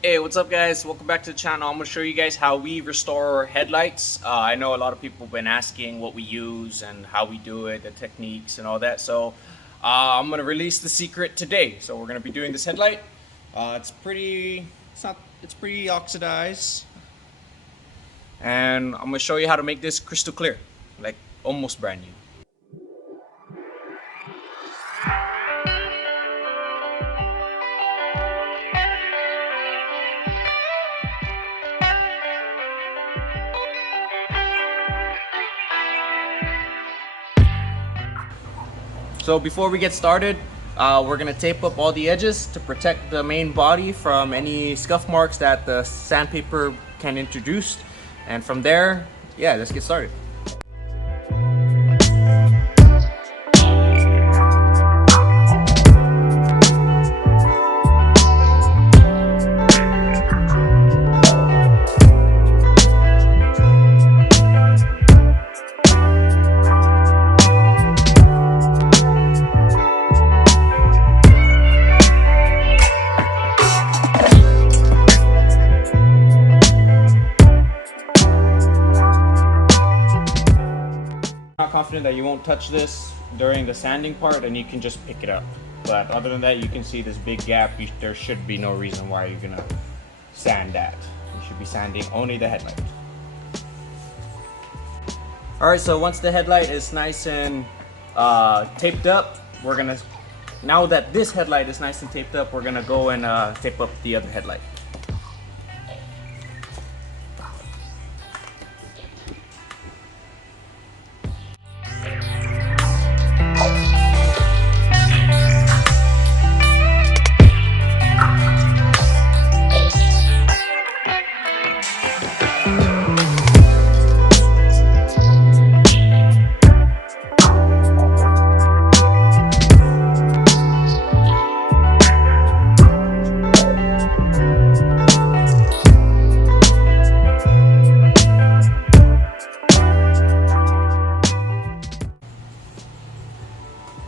Hey, what's up guys? Welcome back to the channel. I'm going to show you guys how we restore headlights. I know a lot of people have been asking what we use and how we do it, the techniques and all that. So I'm going to release the secret today. So we're going to be doing this headlight. It's pretty oxidized. And I'm going to show you how to make this crystal clear, like almost brand new. So before we get started, we're gonna tape up all the edges to protect the main body from any scuff marks that the sandpaper can introduce. And from there, yeah, let's get started. Confident that you won't touch this during the sanding part, and you can just pick it up. But other than that, you can see this big gap. There should be no reason why you're gonna sand that. You should be sanding only the headlight. Alright, so once the headlight is nice and taped up, now that this headlight is nice and taped up, we're gonna go and tape up the other headlight.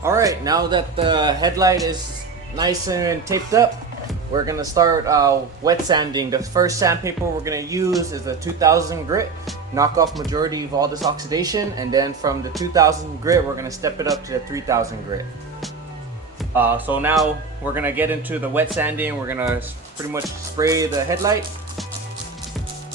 Alright, now that the headlight is nice and taped up, we're going to start wet sanding. The first sandpaper we're going to use is a 2000 grit, knock off majority of all this oxidation, and then from the 2000 grit we're going to step it up to the 3000 grit. So now we're going to get into the wet sanding. We're going to pretty much spray the headlight,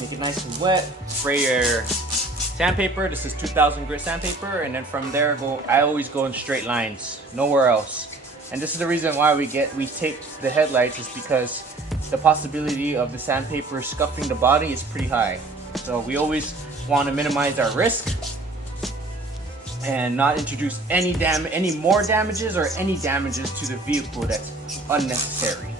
make it nice and wet, spray your sandpaper. This is 2000 grit sandpaper, and then from there I always go in straight lines, nowhere else. And this is the reason why we taped the headlights, is because the possibility of the sandpaper scuffing the body is pretty high. So we always want to minimize our risk and not introduce any more damages or any damages to the vehicle that's unnecessary.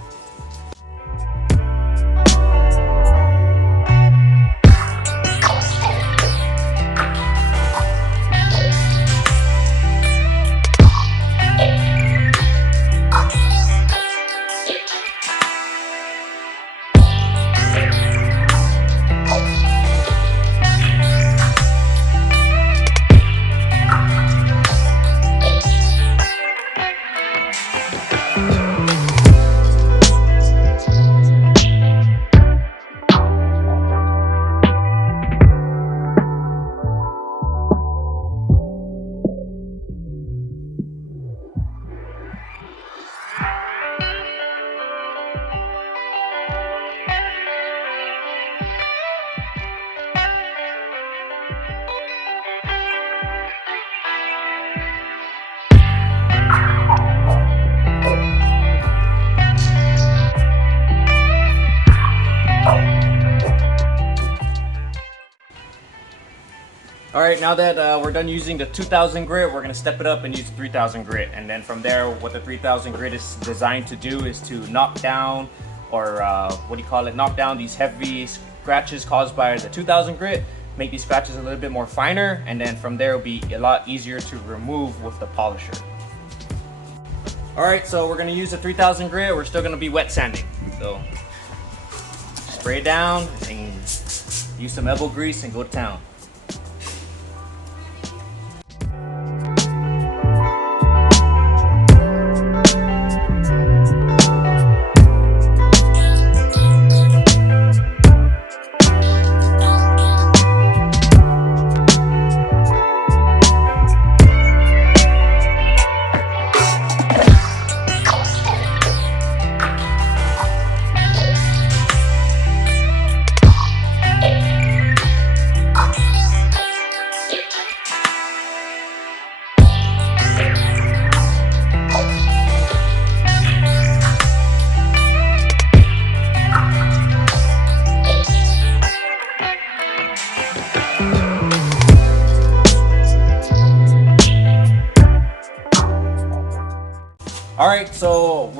Alright, now that we're done using the 2000 grit, we're going to step it up and use 3000 grit. And then from there, what the 3000 grit is designed to do is to knock down, or knock down these heavy scratches caused by the 2000 grit, make these scratches a little bit more finer, and then from there it'll be a lot easier to remove with the polisher. Alright, so we're going to use the 3000 grit. We're still going to be wet sanding. So spray it down and use some elbow grease and go to town.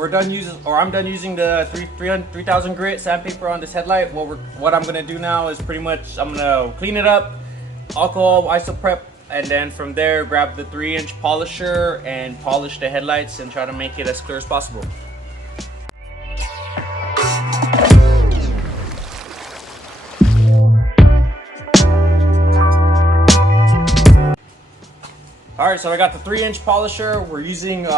we're done using, or I'm done using the 3000 grit sandpaper on this headlight. What I'm gonna do now is pretty much I'm gonna clean it up, alcohol, Isoprep, and then from there grab the 3-inch polisher and polish the headlights and try to make it as clear as possible. All right, so I got the 3-inch polisher. We're using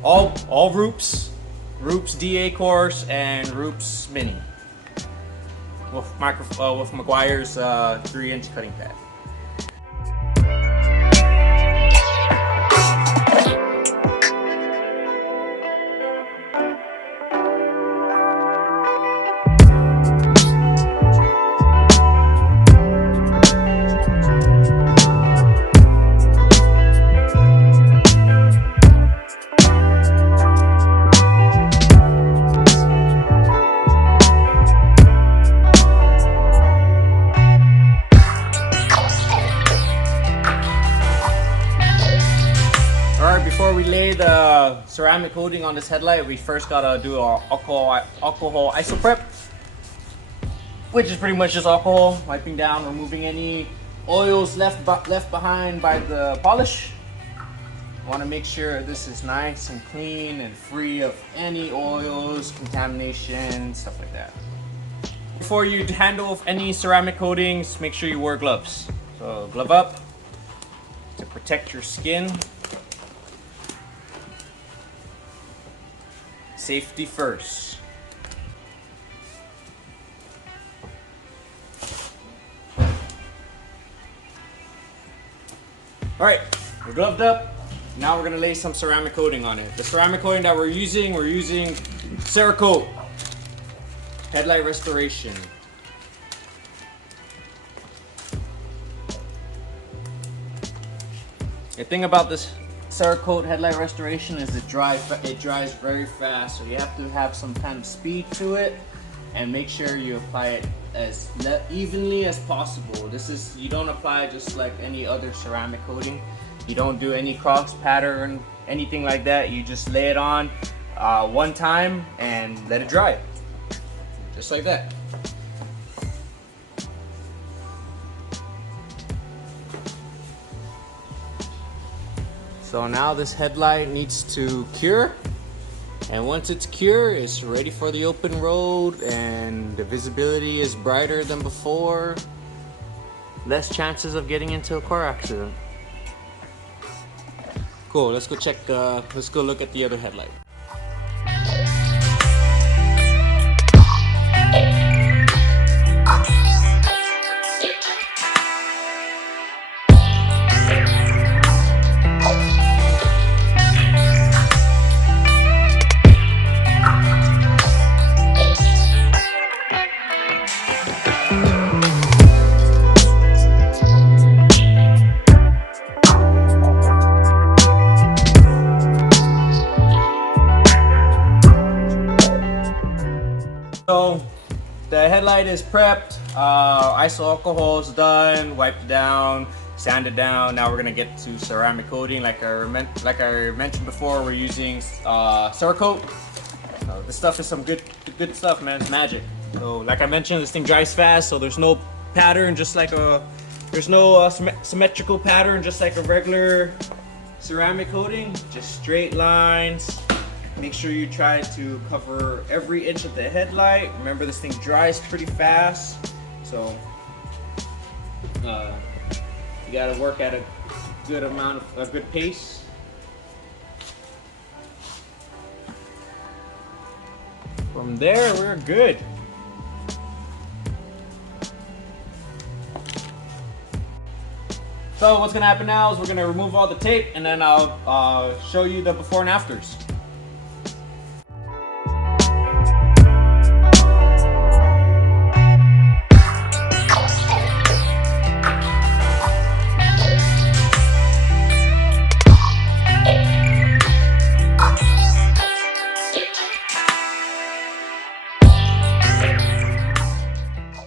all Roops DA course and Roops Mini with Meguiar's 3-inch cutting pad. Before we lay the ceramic coating on this headlight, we first gotta do our alcohol Isoprep, which is pretty much just alcohol, wiping down, removing any oils left behind by the polish. Want to make sure this is nice and clean and free of any oils, contamination, stuff like that. Before you handle any ceramic coatings, make sure you wear gloves. So glove up to protect your skin. Safety first. All right, we're gloved up. Now we're gonna lay some ceramic coating on it. The ceramic coating that we're using Cerakote Headlight Restoration. The thing about this Cerakote Headlight Restoration is it dries very fast, so you have to have some kind of speed to it and make sure you apply it as evenly as possible. You don't apply it just like any other ceramic coating. You don't do any cross pattern, anything like that. You just lay it on one time and let it dry, just like that. So now this headlight needs to cure, and once it's cured, it's ready for the open road and the visibility is brighter than before. Less chances of getting into a car accident. Cool, let's go look at the other headlight. So the headlight is prepped, iso alcohol is done, wiped down, sanded down. Now we're gonna get to ceramic coating. Like I mentioned before, we're using Cerakote. This stuff is some good stuff, man. It's magic. So like I mentioned, this thing dries fast, so there's no pattern, there's no symmetrical pattern, just like a regular ceramic coating. Just straight lines. Make sure you try to cover every inch of the headlight. Remember, this thing dries pretty fast, so you gotta work at a good pace. From there, we're good. So what's gonna happen now is we're gonna remove all the tape, and then I'll show you the before and afters.